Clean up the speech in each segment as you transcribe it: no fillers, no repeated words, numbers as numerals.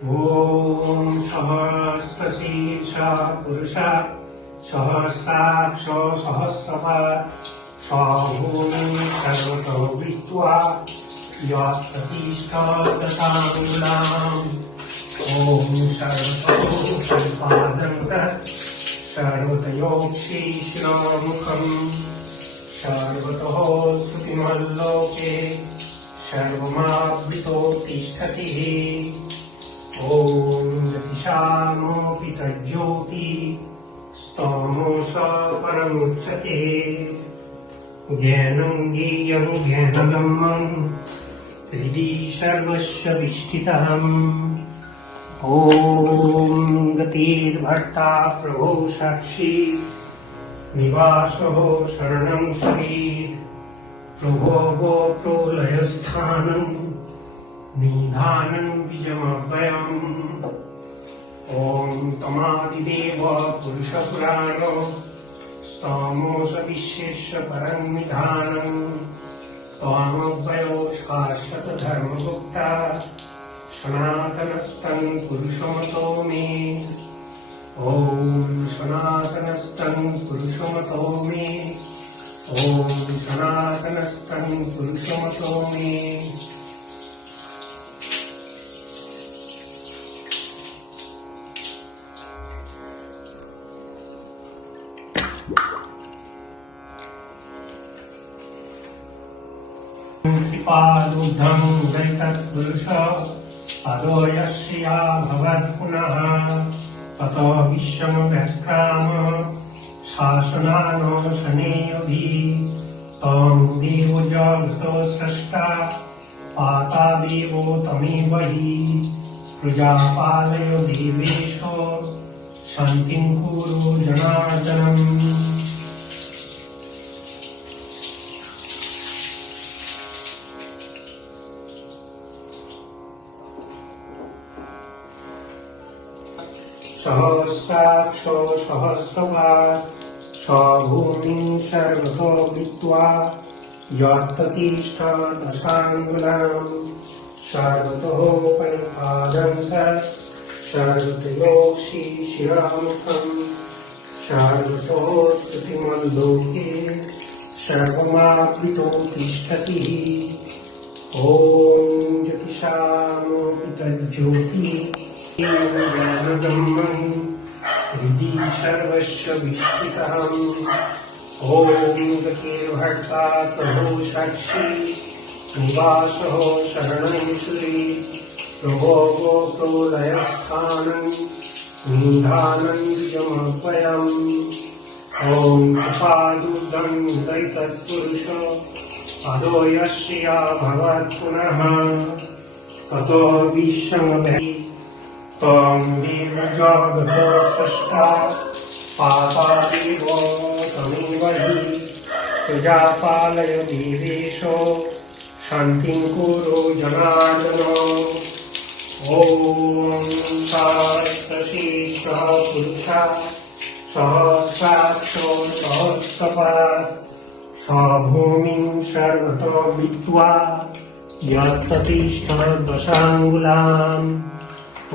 ॐ सहस्रशीर्षा पुरुषः सहस्राक्षो सहस्रपात् स भूमिं सर्वतो विद्त्वा यत्प्रतिष्ठादशाङ्गुलाम् ॐ सर्वतो सम्पादन्तः सर्वतयोक्षीशिरोमुखम् सर्वतः श्रुतिमल्लोके सर्वमावृतो तिष्ठति ॐ यतिशामोऽपि तज्ज्योति स्तोमोऽस परमुच्यते ज्ञानं ज्ञेयं ज्ञानगम्यं हृदि सर्वस्य विष्ठितम् ॐ गतिर्भर्ता प्रभो साक्षी निवासो शरणं शरीर प्रभो वो प्रलयस्थानम् निधानं बीजमव्ययम् ॐ तमादिदेव पुरुषपुराणो स्तोमोऽस विश्वेश्य परं निधानम् त्वामव्ययो शाश्वत धर्मगुप्ता सनातनस्तं पुरुषमतो मे ॐ सनातनस्तं पुरुषमतो मे ॐ सनातनस्तं पुरुषमतो मे कृपालुब्धं वैतत्पुरुष पदो यस्य भवत् पुनः ततो विश्वं व्याक्राम शासनानो शनेऽभि तं देवो जगतो स्रष्टा पाता देवो तमेव हि प्रजापालयो देवेशो शान्तिं कुरु जनार्दनम् सहस्राक्षो सहस्रपात् स भूमिं सर्वतो विद्त्वा यत्प्रतिष्ठादशाङ्गुलाम् सर्वतो परिपादन्तः सर्वतयोक्षीशिरोमुखम् सर्वतो श्रुतिमल्लोके सर्वमावृतो तिष्ठति ॐ ज्योतिषामपि तज्ज्योतिः ज्ञानगम्यं हृदि सर्वस्य विष्ठितम् ॐ गतिर्भर्ता प्रभो साक्षी निवासः शरणं शरी प्रभो वो प्रलयस्थानं निधानं बीजमव्ययम् ॐ कृपालुब्धं वैतत्पुरुष पदो यस्य भवत् पुनः ततो विश्वमभि तं देवो जगतो स्रष्टा पाता देवो तमेव हि प्रजापालय देवेशो शान्तिं कुरु जनार्दन ॐ सहस्रशीर्षः पुरुषः सहस्राक्षो सहस्रपात् स भूमिं सर्वतो विद्त्वा यत्प्रतिष्ठादशाङ्गुलाम् ॐ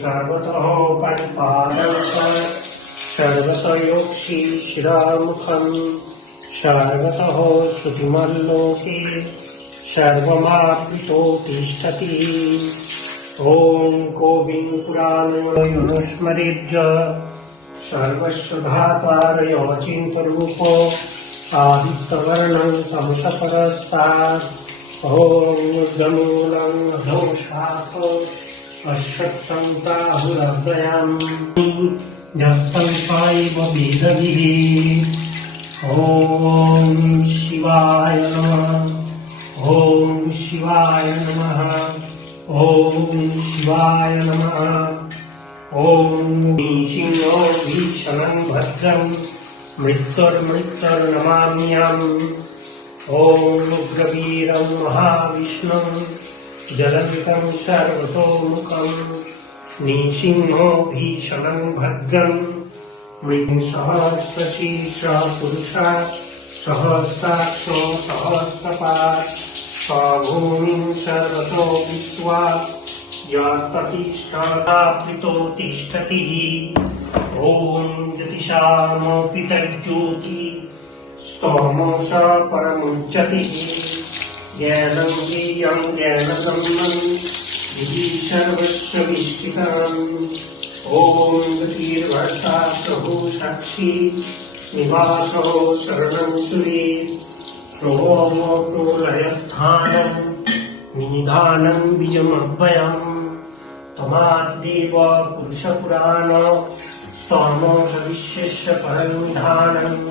सर्वतः परिपालयन्तः सर्वतयोक्षीशिरोमुखम् सर्वतः श्रुतिमल्लोके सर्वमावृतो तिष्ठति ॐ कोविं पुराणमनुस्मरेज्य सर्वस्य धातारयो चिन्तरूपो आदित्यवर्णं तमसपरस्तात् ॐ ऊर्ध्वमूलं अधो शाखो अश्वत्थं प्राहुरव्ययम् न्यस्तं स्वायैव वेदभिः ॐ शिवाय नमः ॐ शिवाय नमः ॐ शिवाय नमः ॐ सिंहो भीषणं भद्रं मृत्युर्मृत्युर्नमाम्यहम् ॐ उग्रवीरं महाविष्णुं जलधितं सर्वतोमुखं निसिंहो भीषणं भद्रं सहस्रशीर्षः पुरुषः सहस्राक्षो सहस्रपात् स भूमिं सर्वतो विद्त्वा या प्रतिष्ठाप्रितो तिष्ठति ॐ ज्योतिषामपितज्योति स्तोमोषा परमुच्यति ज्ञानं ज्ञेयं ज्ञानगम्यं विधि सर्वस्य विष्टितम् ॐ गतिर्भर्ता प्रभु साक्षी निवासो शरणं सुरे प्रोमो प्रोलयस्थानं निधानं बीजमव्ययम् त्वमादिदेव पुरुषपुराण स्तोमोषविश्वेश्य परन्निधानम्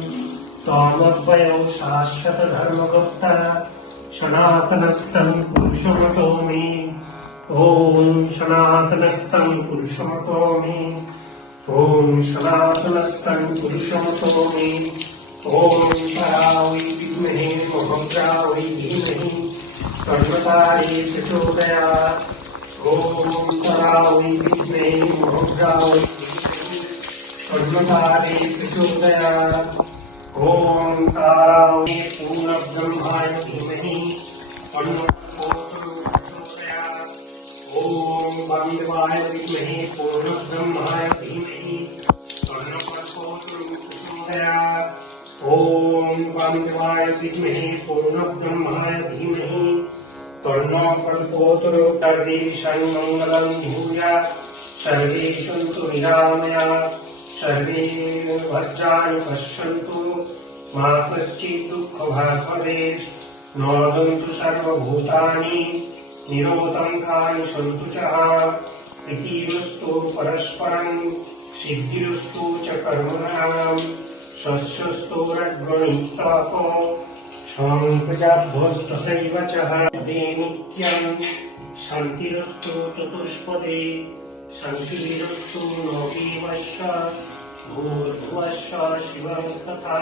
त्वमव्ययो शाश्वतधर्मगुप्ता सनातनस्थं पुरुषमतो मे ॐ सनातनस्थं पुरुषमतो मे ॐ सनातनस्थं पुरुषमतो मे ॐ परावै विद्महे महद्रावै धीमहि कर्मकारे प्रचोदयात् ॐ परावै विद्महे महद्रावै धीमहि कर्मकारे प्रचोदयात् ॐ तारावै पूर्णब्रह्माय धीमहि ॐ वामदेवाय विद्महे पूर्णब्रह्माय धीमहि प्रचोदयात् ॐ वामदेवाय विद्महे पूर्णब्रह्माय धीमहि तन्नो कल्पोतरो सर्वे सर्वमङ्गलं भूयात् सर्वे सन्तु निरामयात् सर्वे भद्राणि पश्यन्तु मा कश्चित् दुःखभाग् भवेत् नोदन्तु सर्वभूतानि निरोधङ्कानि सन्तु च प्रीतिरस्तु परस्परं सिद्धिरस्तु च कर्मणां शस्यस्तु रग्वणितापो प्रजाभ्योस्तथैव च दे नित्यं शान्तिरस्तु चतुष्पदे शान्तिरस्तु नोऽपीवश्च भूर्भुवश्च शिवस्तथा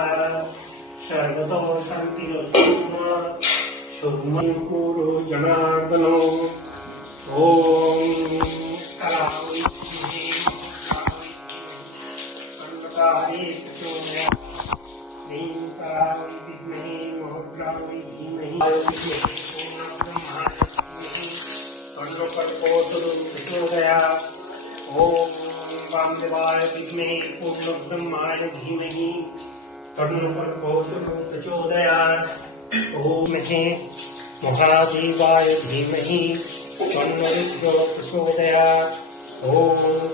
सर्वतो शान्तिरस्तु शुभं कुरु जनार्दनो ॐ करावै सर्वकारे प्रचोदयात् ह्रीं करावै विद्महे महद्रावै धीमहि कर्णकटकोटरं प्रचोदयात् ॐ वामदेवाय विद्महे पूर्णब्रह्माय धीमहि कर्णकटकोटरं प्रचोदयात् ॐ महादेवाय धीमहि तन्नो प्रचोदयात् ॐ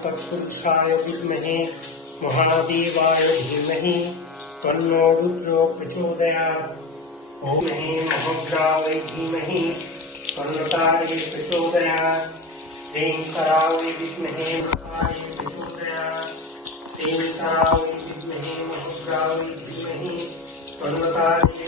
तत्पुरुषाय विद्महे महादेवाय धीमहि तन्नो रुद्रो प्रचोदयात् ॐ महद्रावै धीमहि कर्णकारे प्रचोदयात् ह्रीं करावै विद्महे महद्रावै प्रचोदयात् ह्रीं करावै विद्महे महद्रावै धीमहि कर्णकारे